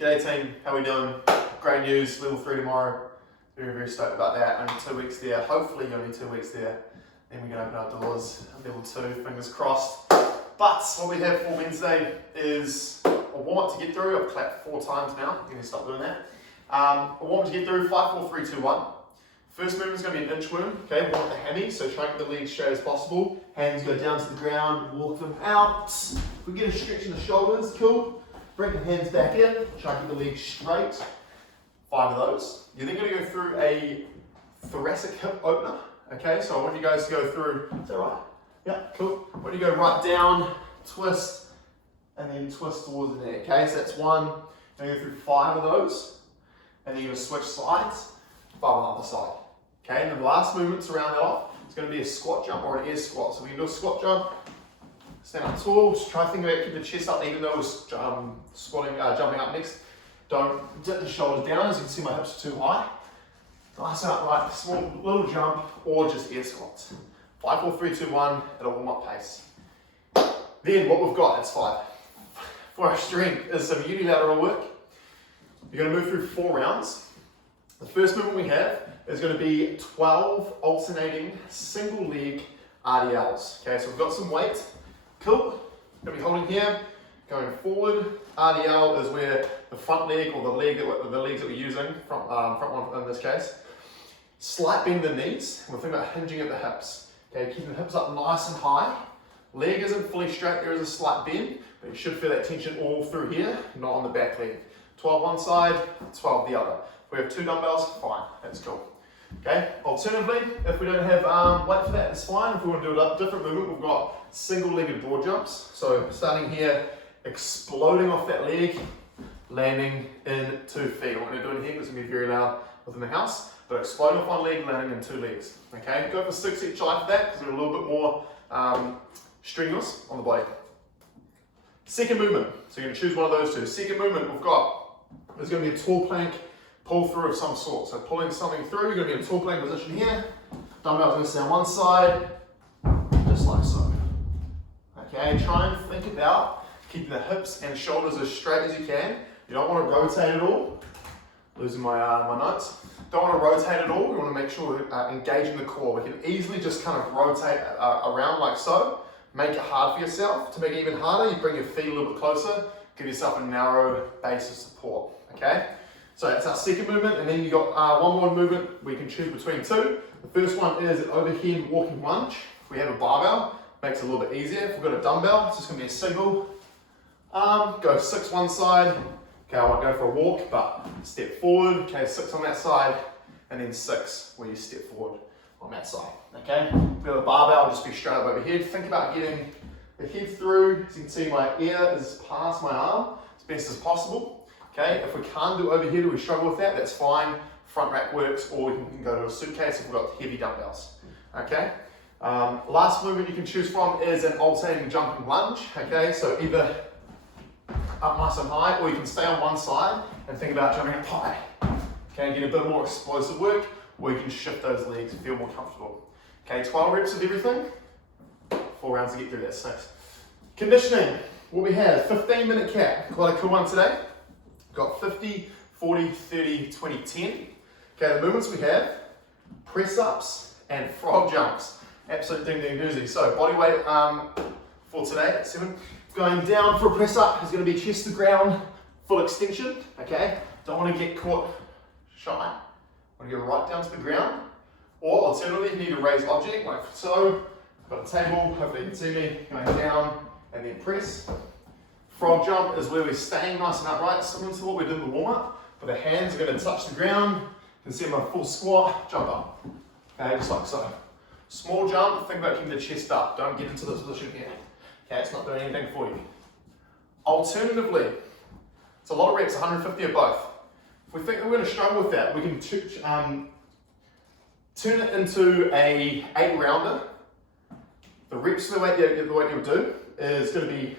G'day team, how we doing? Great news, level 3 tomorrow. Very, very stoked about that. Only 2 weeks there, hopefully only 2 weeks there. Then we can open our doors, level 2, fingers crossed. But what we have for Wednesday is a warm-up to get through. I've clapped 4 times now, I'm going to stop doing that. A warm-up to get through, 5, 4, 3, 2, 1. First movement is going to be an inchworm, okay? Warm up the hammy, so try and get the legs straight as possible. Hands go down to the ground, walk them out. If we get a stretch in the shoulders, cool. Bring the hands back in, try and get the legs straight. 5 of those. You're then going to go through a thoracic hip opener, okay? So I want you guys to go through, is that right? Yeah, cool. I want you to go right down, twist, and then twist towards the neck, okay? So that's 1. You're going to go through 5 of those, and then you're going to switch sides, 5 on the other side. Okay, and then the last movement to round that off, it's going to be a squat jump or an air squat. So we can do a squat jump, stand up tall, just try to think about keeping the chest up even though we're squatting, jumping up next. Don't dip the shoulders down, as you can see my hips are too high. Nice and upright, small little jump or just air squats. 5, 4, 3, 2, 1 at a warm-up pace. Then what we've got, that's 5. For our strength is some unilateral work. You're going to move through 4 rounds. The first movement we have is going to be 12 alternating single leg Rdls. Okay, so we've got some weight. Cool. Going to be holding here, going forward. Rdl is where the front leg or the legs that we're using, front one in this case. Slight bend in the knees. We're thinking about hinging at the hips. Okay, keeping the hips up nice and high. Leg isn't fully straight, there is a slight bend, but you should feel that tension all through here, not on the back leg. 12 one side, 12 the other. If we have 2 dumbbells, fine, that's cool. Okay, alternatively, if we don't have weight for that, it's fine. If we want to do a different movement, we've got single-legged broad jumps. So starting here, exploding off that leg, landing in 2 feet. I'm going to do it here because it's going to be very loud within the house, but exploding off one leg, landing in 2 legs. Okay, go for 6 each side for that because they're a little bit more strenuous on the body. Second movement, so you're going to choose one of those 2. Second movement we've got is going to be a tall plank pull through of some sort. So pulling something through, you're going to be in a tall plank position here. Dumbbell's going to stay on one side, just like so. Okay, try and think about keeping the hips and shoulders as straight as you can. You don't want to rotate at all. Losing my notes. Don't want to rotate at all. We want to make sure we're engaging the core. We can easily just kind of rotate around like so. Make it hard for yourself. To make it even harder, you bring your feet a little bit closer. Give yourself a narrow base of support. Okay? So that's our second movement, and then you got one more movement we can choose between 2. The first one is an overhead walking lunge. If we have a barbell, makes it a little bit easier. If we've got a dumbbell, it's just going to be a single arm. Go 6 one side. Okay, I won't go for a walk, but step forward. Okay, 6 on that side, and then 6 where you step forward on that side. Okay, if we have a barbell, just be straight up overhead. Think about getting the head through. As you can see, my ear is past my arm as best as possible. Okay, if we can't do overhead or we struggle with that, that's fine. Front rack works, or we can go to a suitcase if we've got heavy dumbbells. Okay, last movement you can choose from is an alternating jumping lunge. Okay, so either up nice and high, or you can stay on one side and think about jumping up high. Okay, get a bit more explosive work, or you can shift those legs and feel more comfortable. Okay, 12 reps of everything, 4 rounds to get through that, 6. Conditioning, what we have, 15-minute cat, quite a cool one today. Got 50, 40, 30, 20, 10. Okay, the movements we have, press ups and frog jumps. Absolute ding ding doozy. So body weight for today at 7. Going down for a press up is going to be chest to ground, full extension. Okay, don't want to get caught shy. Want to go right down to the ground. Or alternatively, you need a raised object like so. I've got a table, hopefully you can see me, going down and then press. Frog jump is where we're staying nice and upright, similar to what we did in the warm-up, but the hands are going to touch the ground. You can see my full squat, jump up. Okay, just like so. Small jump, think about keeping the chest up. Don't get into this position here. Okay, it's not doing anything for you. Alternatively, it's a lot of reps, 150 of both. If we think that we're going to struggle with that, we can turn it into a 8-rounder. The reps the way you'll do is going to be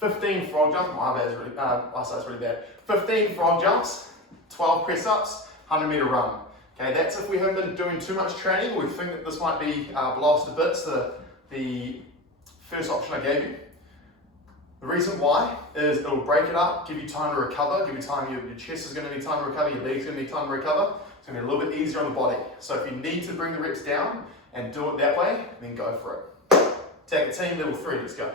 15 frog jumps. My eyesight's really bad. 15 frog jumps, 12 press ups, 100-meter run. Okay, that's if we haven't been doing too much training, or we think that this might be blow us to bits, the first option I gave you. The reason why is it'll break it up, give you time to recover, give you time, your chest is going to need time to recover, your legs are going to need time to recover. It's going to be a little bit easier on the body. So if you need to bring the reps down and do it that way, then go for it. Tag team level 3, let's go.